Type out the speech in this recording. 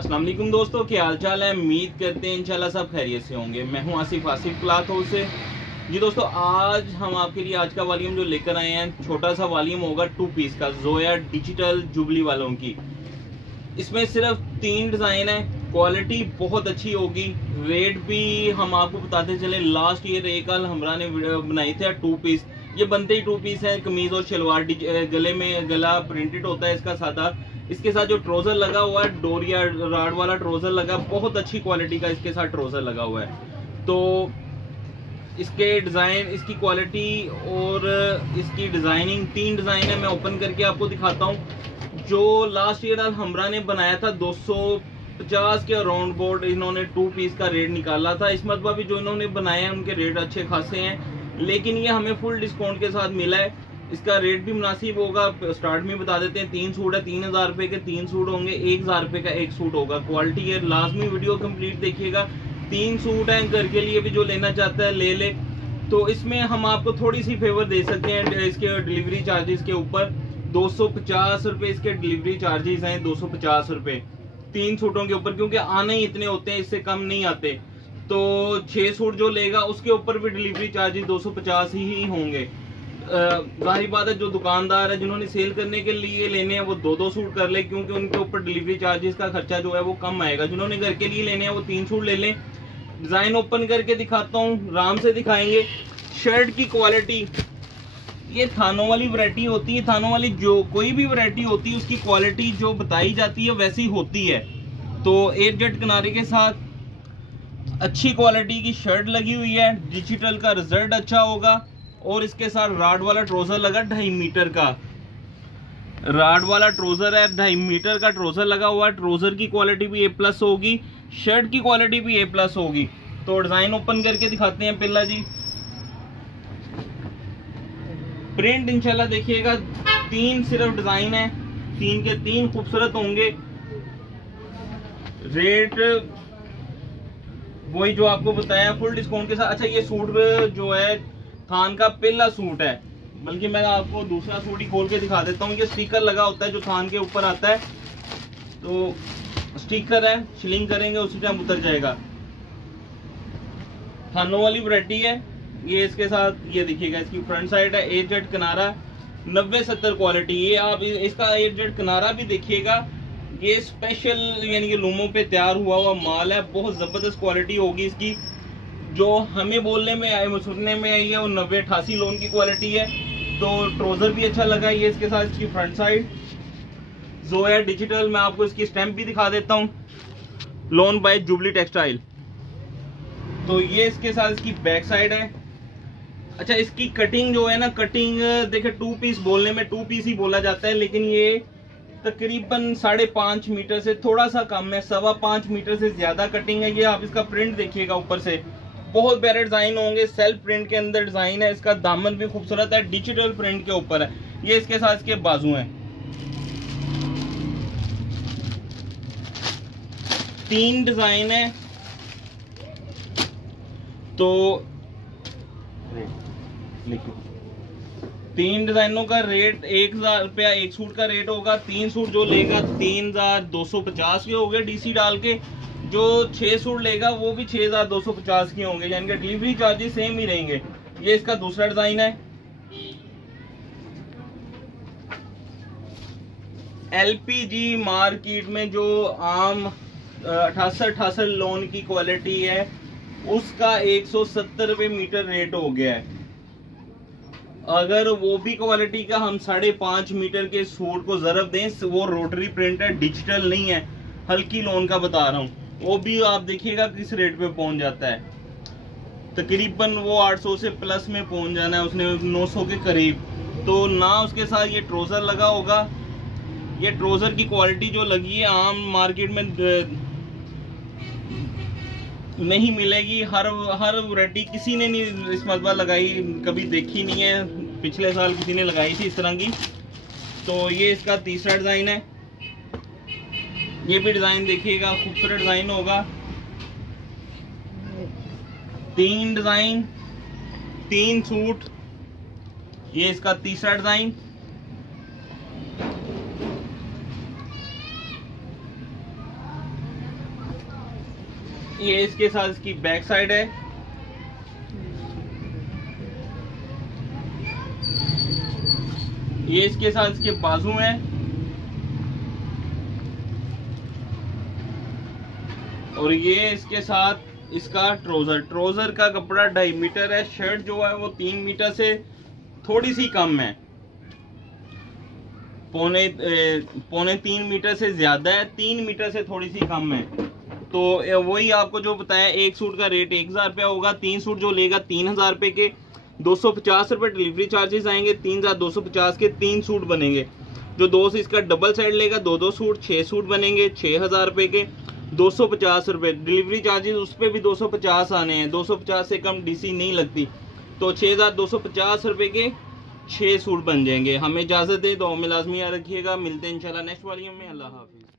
अस्सलाम वालेकुम दोस्तों, क्या हाल चाल है। उम्मीद करते हैं इंशाल्लाह सब खैरियत से होंगे। मैं हूं आसिफ क्लॉथ हाउस से। जी दोस्तों, आज हम आपके लिए आज का वॉल्यूम जो लेकर आए हैं, छोटा सा वॉल्यूम होगा 2 पीस का, जोया डिजिटल जुबली वालों की। इसमें सिर्फ 3 डिज़ाइन है, क्वालिटी बहुत अच्छी होगी। रेट भी हम आपको बताते चले, लास्ट ईयर एक हमरा ने बनाए थे 2 पीस। ये बनते ही 2 पीस है, कमीज और शलवार। गले में गला प्रिंटेड होता है इसका सादा। इसके साथ जो ट्रोजर लगा हुआ है, डोरिया राड वाला ट्रोजर लगा, बहुत अच्छी क्वालिटी का इसके साथ ट्रोजर लगा हुआ है। तो इसके डिज़ाइन, इसकी क्वालिटी और इसकी डिज़ाइनिंग, 3 डिज़ाइन है। मैं ओपन करके आपको दिखाता हूँ। जो लास्ट ईयर हमरा ने बनाया था 250 के अराउंड बोर्ड, इन्होंने 2 पीस का रेट निकाला था। इस मरतबा भी जो इन्होंने बनाए हैं उनके रेट अच्छे खासे हैं, लेकिन ये हमें फुल डिस्काउंट के साथ मिला है। इसका रेट भी मुनासिब होगा। स्टार्ट में बता देते हैं, 3 सूट है, 3000 रुपए के 3 सूट होंगे, 1000 रुपए का 1 सूट होगा। क्वालिटी है, लाजमी वीडियो कंप्लीट देखिएगा। 3 सूट हैं, घर के लिए भी जो लेना चाहता है ले ले। तो इसमें हम आपको थोड़ी सी फेवर दे सकते हैं इसके डिलीवरी चार्जेस के ऊपर। 250 रुपए इसके डिलीवरी चार्जेस हैं, 250 रुपए 3 सूटों के ऊपर, क्योंकि आने ही इतने होते हैं, इससे कम नहीं आते। तो 6 सूट जो लेगा उसके ऊपर भी डिलीवरी चार्जेस 250 ही होंगे। जाहिर बात है, जो दुकानदार है जिन्होंने सेल करने के लिए लेने हैं वो 2-2 सूट कर ले, क्योंकि उनके ऊपर डिलीवरी चार्जेस का खर्चा जो है वो कम आएगा। जिन्होंने घर के लिए लेने हैं वो 3 सूट ले लें। डिजाइन ओपन करके दिखाता हूँ, आराम से दिखाएंगे। शर्ट की क्वालिटी, ये थानों वाली वैरायटी होती है। थानों वाली जो कोई भी वैरायटी होती है उसकी क्वालिटी जो बताई जाती है वैसी होती है। तो 8 जेट किनारे के साथ अच्छी क्वालिटी की शर्ट लगी हुई है। डिजिटल का रिजल्ट अच्छा होगा, और इसके साथ राड वाला ट्रोजर लगा 2.5 मीटर का। राड वाला ट्रोजर है, 2.5 मीटर का ट्रोजर लगा हुआ है। ट्रोजर की क्वालिटी भी A+ होगी, शर्ट की क्वालिटी भी A+ होगी। तो डिजाइन ओपन करके दिखाते हैं। पहला जी, प्रिंट इंशाल्लाह देखिएगा, 3 सिर्फ डिजाइन है, 3 के 3 खूबसूरत होंगे। रेट वही जो आपको बताया, फुल डिस्काउंट के साथ। अच्छा, ये सूट जो है थान का पहला सूट है, बल्कि मैं आपको दूसरा सूट ही खोल के दिखा देता हूँ। ये स्टिकर लगा होता है जो थान के ऊपर आता है, तो स्टिकर है, शिलिंग करेंगे उसी टाइम उतर जाएगा। थानों वाली वैरायटी है ये। इसके साथ ये देखिएगा, इसकी फ्रंट साइड है 8 जेट किनारा, 90-70 क्वालिटी। ये आप इसका 8 जेट किनारा भी देखिएगा, ये स्पेशल यानी कि लूमों पे तैयार हुआ माल है। बहुत जबरदस्त क्वालिटी होगी इसकी। जो हमें बोलने में आई, सुनने में आई है, वो 90-88 लोन की क्वालिटी है। तो ट्रोजर भी अच्छा लगा। ये इसके साथ इसकी फ्रंट साइड जोया डिजिटल, मैं आपको इसकी स्टैंप भी दिखा देता हूँ, लोन बाय जुबली टेक्सटाइल। तो ये इसके साथ इसकी बैक साइड है। अच्छा, इसकी कटिंग जो है ना, कटिंग देखिए 2 पीस बोलने में 2 पीस ही बोला जाता है, लेकिन ये तकरीबन 5.5 मीटर से थोड़ा सा कम है, 5.25 मीटर से ज्यादा कटिंग है। ये आप इसका प्रिंट देखिएगा, ऊपर से बहुत प्यारे डिजाइन होंगे। सेल्फ प्रिंट के अंदर डिजाइन है। इसका दामन भी खूबसूरत है, डिजिटल प्रिंट के ऊपर है। ये इसके साथ इसके बाजू हैं। 3 डिजाइन है। तो 3 डिजाइनों का रेट 1000 रुपया 1 सूट का रेट होगा। 3 सूट जो लेगा 3250 के हो गए डीसी डाल के। जो 6 सूट लेगा वो भी 6250 के होंगे, यानी कि डिलीवरी चार्जेस सेम ही रहेंगे। ये इसका दूसरा डिजाइन है। LPG मार्केट में जो आम 88 लोन की क्वालिटी है, उसका 170 रुपए मीटर रेट हो गया है। अगर वो भी क्वालिटी का हम 5.5 मीटर के सूट को जरब दें, वो रोटरी प्रिंट है, डिजिटल नहीं है, हल्की लोन का बता रहा हूँ, वो भी आप देखिएगा किस रेट पे पहुंच जाता है। तकरीबन वो 800 से प्लस में पहुंच जाना है उसने, 900 के करीब। तो ना उसके साथ ये ट्रोजर लगा होगा। ये ट्रोजर की क्वालिटी जो लगी है आम मार्केट में नहीं मिलेगी। हर वैरायटी किसी ने नहीं इस मरतबा लगाई, कभी देखी नहीं है। पिछले साल किसी ने लगाई थी इस तरह की। तो ये इसका तीसरा डिजाइन है। ये भी डिजाइन देखिएगा, खूबसूरत डिजाइन होगा। 3 डिजाइन, 3 सूट। ये इसका तीसरा डिजाइन। ये इसके साथ इसकी बैक साइड है। ये इसके साथ इसके बाजू हैं। और ये इसके साथ इसका ट्राउजर का कपड़ा 2.5 मीटर है। शर्ट जो है वो 3 मीटर से थोड़ी सी कम है, पौने 3 मीटर से ज्यादा है, 3 मीटर से थोड़ी सी कम है। तो वही आपको जो बताया, एक सूट का रेट 1000 रुपया होगा। 3 सूट जो लेगा 3000 रुपए के 250 रुपए डिलीवरी चार्जेस आएंगे। 3250 के 3 सूट बनेंगे। जो 2 से इसका डबल साइड लेगा 2 सूट 6 सूट बनेंगे 6000 रुपए के 250 रुपए डिलीवरी चार्जेस, उस पर भी 250 आने हैं। 250 से कम डीसी नहीं लगती। तो 6250 रुपए के 6 सूट बन जाएंगे। हमें इजाजत दे, तो हमें लाजमी याद रखिएगा। मिलते हैं इंशाल्लाह नेक्स्ट वॉल्यूम में। अल्लाह हाफिज।